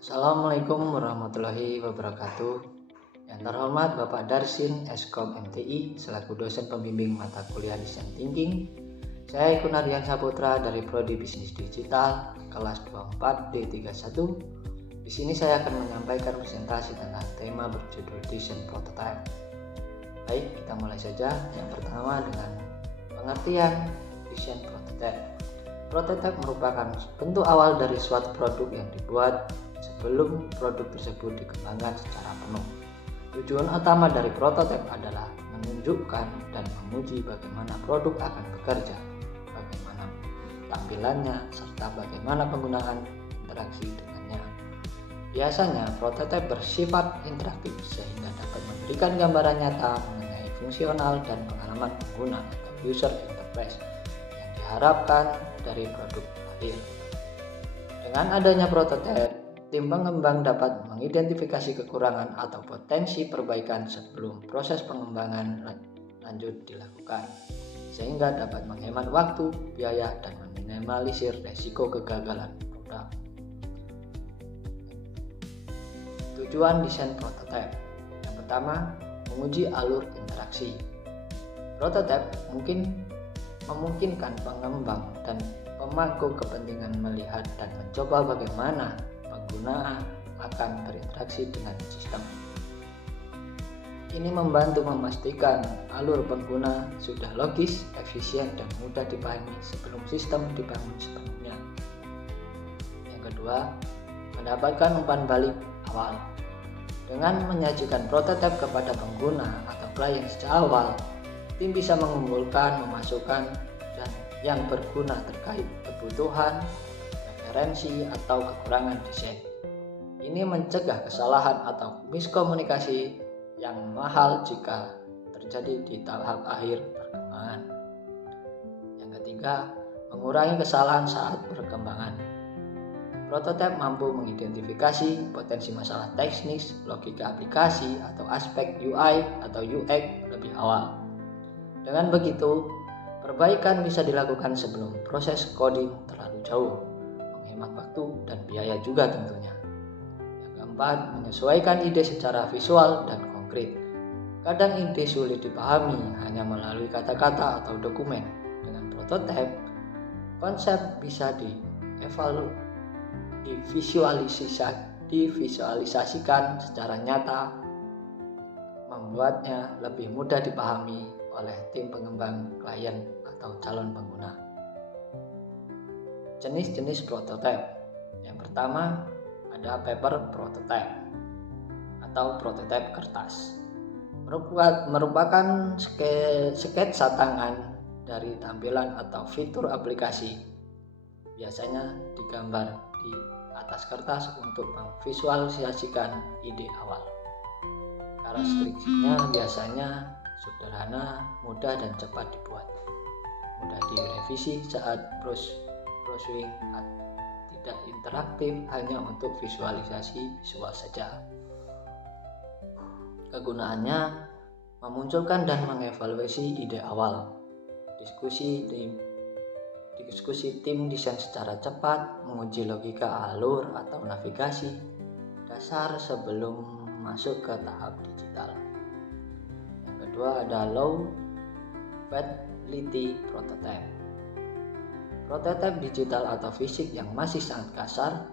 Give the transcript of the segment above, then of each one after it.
Assalamualaikum warahmatullahi wabarakatuh. Yang terhormat Bapak Darsin Eskom MTI selaku dosen pembimbing mata kuliah Design Thinking. Saya Kunardian Saputra dari Prodi Bisnis Digital kelas 24 D31. Di sini saya akan menyampaikan presentasi tentang tema berjudul Design Prototype. Baik, kita mulai saja. Yang pertama dengan pengertian Design Prototype. Prototype merupakan bentuk awal dari suatu produk yang dibuat sebelum produk tersebut dikembangkan secara penuh. Tujuan utama dari prototipe adalah menunjukkan dan menguji bagaimana produk akan bekerja, bagaimana tampilannya, serta bagaimana penggunaan interaksi dengannya. Biasanya prototipe bersifat interaktif sehingga dapat memberikan gambaran nyata mengenai fungsional dan pengalaman pengguna atau user interface yang diharapkan dari produk akhir. Dengan adanya prototipe, tim pengembang dapat mengidentifikasi kekurangan atau potensi perbaikan sebelum proses pengembangan lanjut dilakukan, sehingga dapat menghemat waktu, biaya, dan meminimalisir resiko kegagalan produk. Tujuan desain prototipe. Yang pertama, menguji alur interaksi. Prototipe memungkinkan pengembang dan pemangku kepentingan melihat dan mencoba bagaimana pengguna akan berinteraksi dengan sistem. Ini membantu memastikan alur pengguna sudah logis, efisien, dan mudah dipahami sebelum sistem dibangun sepenuhnya. Yang kedua, mendapatkan umpan balik awal. Dengan menyajikan prototipe kepada pengguna atau klien sejak awal, tim bisa mengumpulkan, memasukkan, dan yang berguna terkait kebutuhan, referensi, atau kekurangan desain. Ini mencegah kesalahan atau miskomunikasi yang mahal jika terjadi di tahap akhir perkembangan. Yang ketiga, mengurangi kesalahan saat perkembangan. Prototipe mampu mengidentifikasi potensi masalah teknis, logika aplikasi, atau aspek UI atau UX lebih awal. Dengan begitu, perbaikan bisa dilakukan sebelum proses coding terlalu jauh, menghemat waktu dan biaya juga tentunya. Yang keempat, menyesuaikan ide secara visual dan konkret. Kadang ide sulit dipahami hanya melalui kata-kata atau dokumen. Dengan prototipe, konsep bisa divisualisasikan secara nyata, membuatnya lebih mudah dipahami oleh tim pengembang, klien, atau calon pengguna. Jenis-jenis prototipe. Yang pertama, ada paper prototype atau prototipe kertas. Merupakan sketsa tangan dari tampilan atau fitur aplikasi. Biasanya digambar di atas kertas untuk memvisualisasikan ide awal. Karakteristiknya biasanya sederhana, mudah, dan cepat dibuat. Mudah direvisi saat browsing, tidak interaktif, hanya untuk visualisasi visual saja. Kegunaannya memunculkan dan mengevaluasi ide awal, diskusi tim desain secara cepat, menguji logika alur atau navigasi dasar sebelum masuk ke tahap digital. Yang kedua ada low fidelity prototype. Prototipe digital atau fisik yang masih sangat kasar,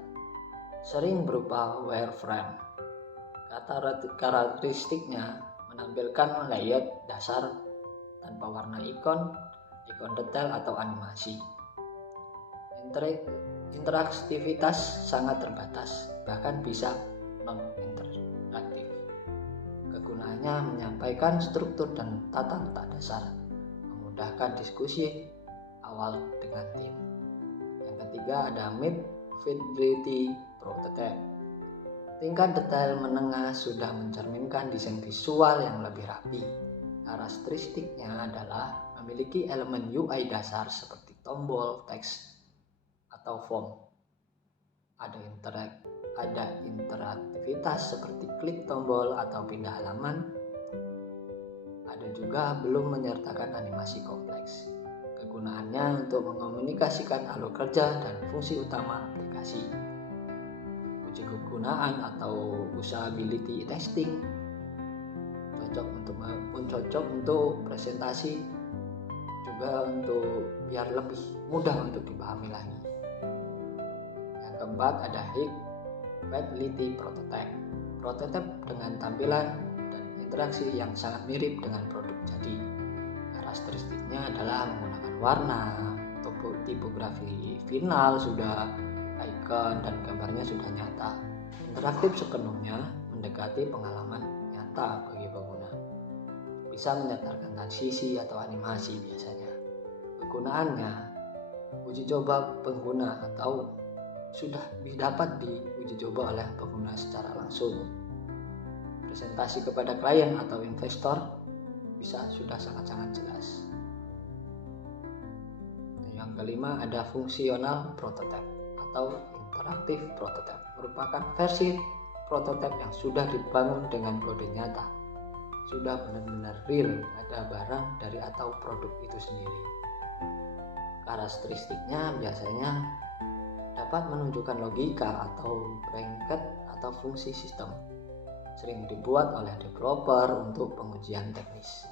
sering berupa wireframe. Karakteristiknya menampilkan layout dasar tanpa warna ikon detail atau animasi. Interaktivitas sangat terbatas, bahkan bisa non-interaktif. Kegunaannya menyampaikan struktur dan tata letak dasar, memudahkan diskusi awal dengan tim. Yang ketiga ada mid fidelity prototype. Tingkat detail menengah sudah mencerminkan desain visual yang lebih rapi. Karakteristiknya adalah memiliki elemen UI dasar seperti tombol, teks, atau form. Ada interaktivitas seperti klik tombol atau pindah halaman. Ada juga belum menyertakan animasi kompleks. Kegunaannya untuk mengomunikasikan alur kerja dan fungsi utama aplikasi. Uji penggunaan atau usability testing. Cocok untuk presentasi, juga untuk biar lebih mudah untuk dipahami lagi. Yang keempat ada Usability Prototype. Prototype dengan tampilan dan interaksi yang sangat mirip dengan produk jadi. Karakteristiknya adalah menggunakan warna, tipografi final sudah, icon dan gambarnya sudah nyata. Interaktif sepenuhnya mendekati pengalaman nyata bagi pengguna. Bisa menyetarkan transisi atau animasi biasanya. Kegunaannya, uji coba pengguna atau sudah dapat diuji coba oleh pengguna secara langsung. Presentasi kepada klien atau investor bisa sudah sangat-sangat jelas. Yang kelima ada fungsional prototype atau interaktif prototype, merupakan versi prototype yang sudah dibangun dengan kode nyata, sudah benar-benar real, ada barang dari atau produk itu sendiri. Karakteristiknya biasanya dapat menunjukkan logika atau perangkat atau fungsi sistem, sering dibuat oleh developer untuk pengujian teknis.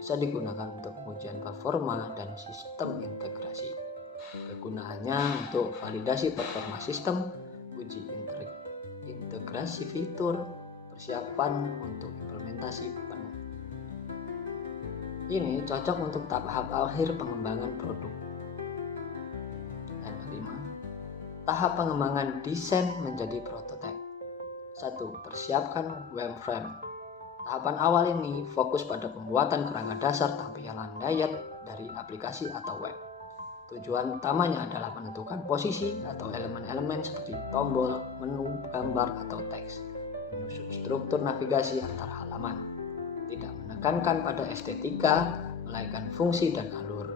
Bisa digunakan untuk pengujian performa dan sistem integrasi. Kegunaannya untuk validasi performa sistem, uji integrasi fitur, persiapan untuk implementasi penuh. Ini cocok untuk tahap akhir pengembangan produk. Yang kelima, tahap pengembangan desain menjadi prototipe. 1. Persiapkan wireframe. Tahapan awal ini fokus pada pembuatan kerangka dasar tampilan layout dari aplikasi atau web. Tujuan utamanya adalah menentukan posisi atau elemen-elemen seperti tombol, menu, gambar, atau teks, menyusun struktur navigasi antar halaman. Tidak menekankan pada estetika, melainkan fungsi dan alur.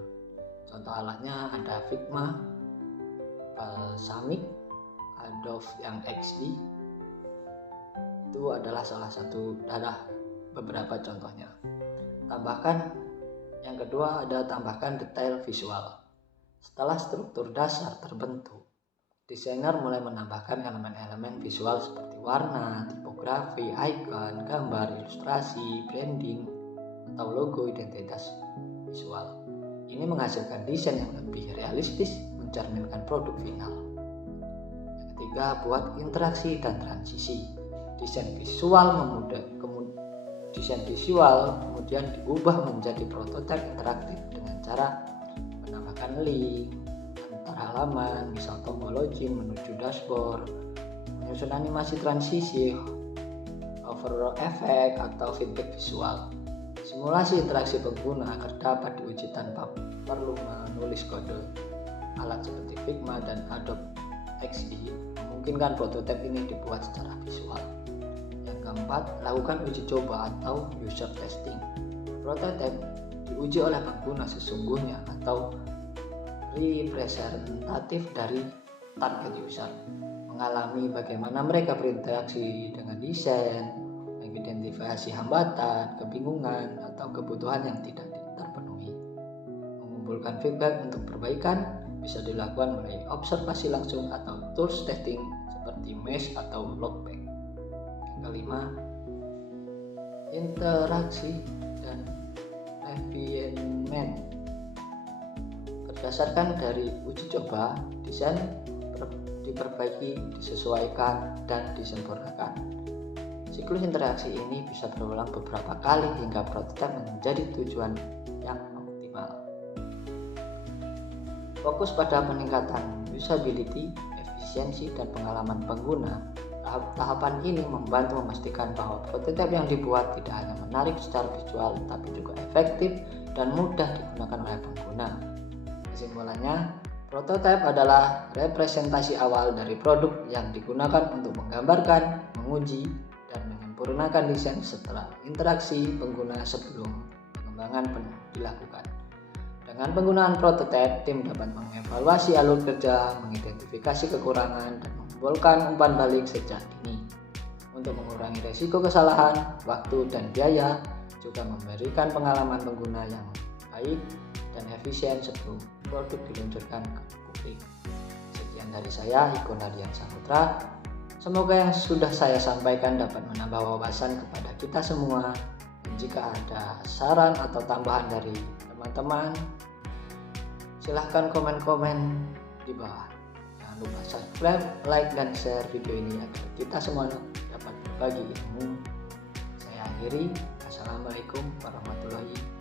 Contoh alatnya ada Figma, Balsamiq, Adobe yang XD. Itu adalah salah satu beberapa contohnya. Yang kedua ada tambahkan detail visual. Setelah struktur dasar terbentuk, desainer mulai menambahkan elemen-elemen visual seperti warna, tipografi, icon, gambar, ilustrasi, branding, atau logo identitas visual. Ini menghasilkan desain yang lebih realistis, mencerminkan produk final. Yang ketiga, buat interaksi dan transisi. Desain visual kemudian diubah menjadi prototipe interaktif dengan cara menambahkan link antar halaman, misal tombol login menuju dashboard, menyusun animasi transisi, overall effect atau feedback visual. Simulasi interaksi pengguna agar dapat diuji tanpa perlu menulis kode. Alat seperti Figma dan Adobe XD memungkinkan prototipe ini dibuat secara visual. Keempat, lakukan uji coba atau user testing. Prototipe diuji oleh pengguna sesungguhnya atau representatif dari target user, mengalami bagaimana mereka berinteraksi dengan desain, mengidentifikasi hambatan, kebingungan, atau kebutuhan yang tidak terpenuhi. Mengumpulkan feedback untuk perbaikan bisa dilakukan melalui observasi langsung atau tools testing seperti mesh atau logback. Kelima, interaksi dan refinement. Berdasarkan dari uji coba, desain diperbaiki, disesuaikan, dan disempurnakan. Siklus interaksi ini bisa berulang beberapa kali hingga prototipe menjadi tujuan yang optimal. Fokus pada peningkatan usability, efisiensi, dan pengalaman pengguna. Tahapan ini membantu memastikan bahwa prototipe yang dibuat tidak hanya menarik secara visual, tapi juga efektif dan mudah digunakan oleh pengguna. Kesimpulannya, prototipe adalah representasi awal dari produk yang digunakan untuk menggambarkan, menguji, dan menyempurnakan desain setelah interaksi pengguna sebelum pengembangan penuh dilakukan. Dengan penggunaan prototipe, tim dapat mengevaluasi alur kerja, mengidentifikasi kekurangan, dan mengumpulkan umpan balik sejak dini. Untuk mengurangi risiko kesalahan, waktu, dan biaya, juga memberikan pengalaman pengguna yang baik dan efisien sebelum produk diluncurkan ke publik. Sekian dari saya, Iko Nardian Saputra. Semoga yang sudah saya sampaikan dapat menambah wawasan kepada kita semua. Dan jika ada saran atau tambahan dari teman-teman, silahkan komen-komen di bawah. Jangan lupa subscribe, like, dan share video ini agar kita semua dapat berbagi ilmu. Saya akhiri. Assalamualaikum warahmatullahi wabarakatuh.